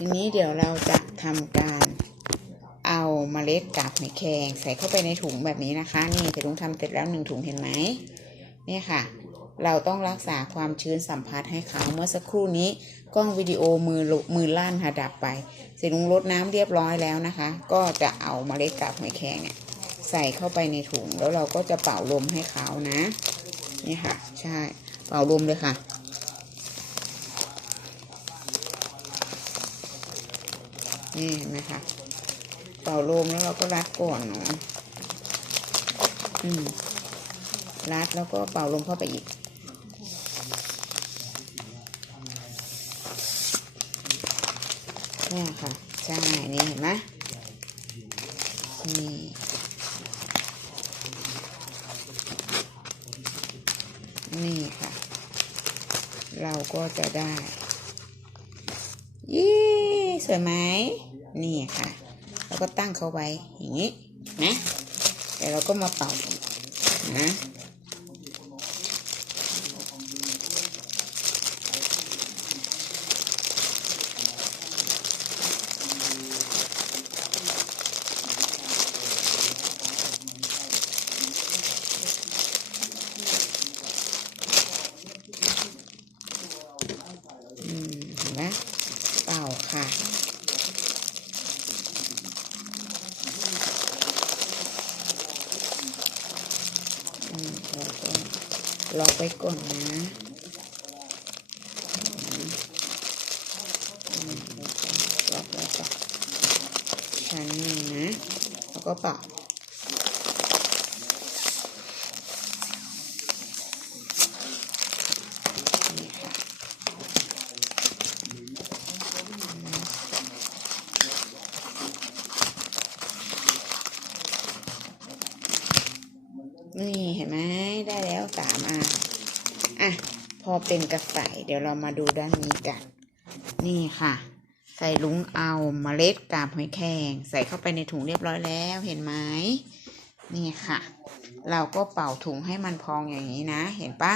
ทีนี้เดี๋ยวเราจะทำการเอาเมล็ดกาบหอยแครงใส่เข้าไปในถุงแบบนี้นะคะ นี่แต่ลุงทำเสร็จแล้วหนึ่งถุงเห็นไหมเนี่ยค่ะ เราต้องรักษาความชื้นสัมผัสให้เขาเมื่อสักครู่นี้กล้องวิดีโอมือลุมือลั่นค่ะดับไปเสร็จลุงรดน้ำเรียบร้อยแล้วนะคะ ก็จะเอาเมล็ดกาบหอยแครงเนี่ยใส่เข้าไปในถุงแล้วเราก็จะเป่าลมให้เขานะนี่ค่ะ ใช่ เป่าลมเลยค่ะ นี่เห็นไหมคะเป่าลมแล้วเราก็รัดก่อนเนาะอืมรัดแล้วก็เป่าลมเข้าไปอีก นี่ค่ะ ใช่ นี่เห็นไหมนี่นี่ค่ะ เราก็จะได้ ยี่ สวยไหมนี่ค่ะ แล้วก็ตั้งเขาไว้อย่างนี้นะเดี๋ยวเราก็มาเป่าอีกนะ อืมเห็นไหมเป่า ค่ะ ลองไปก่อนนะอืมแล้วก็รอไปก่อนชั้นหนึ่งนะ แล้วก็ป่า นี่เห็นไหมได้แล้วสามอันอะพอเป็นกระใสเดี๋ยวเรามาดูด้านนี้กัน นี่ค่ะ ใส่ลุงเอาเมล็ดกาบหอยแครงใส่เข้าไปในถุงเรียบร้อยแล้วเห็นไหมนี่ค่ะ เราก็เป่าถุงให้มันพองอย่างนี้นะ เห็นปะ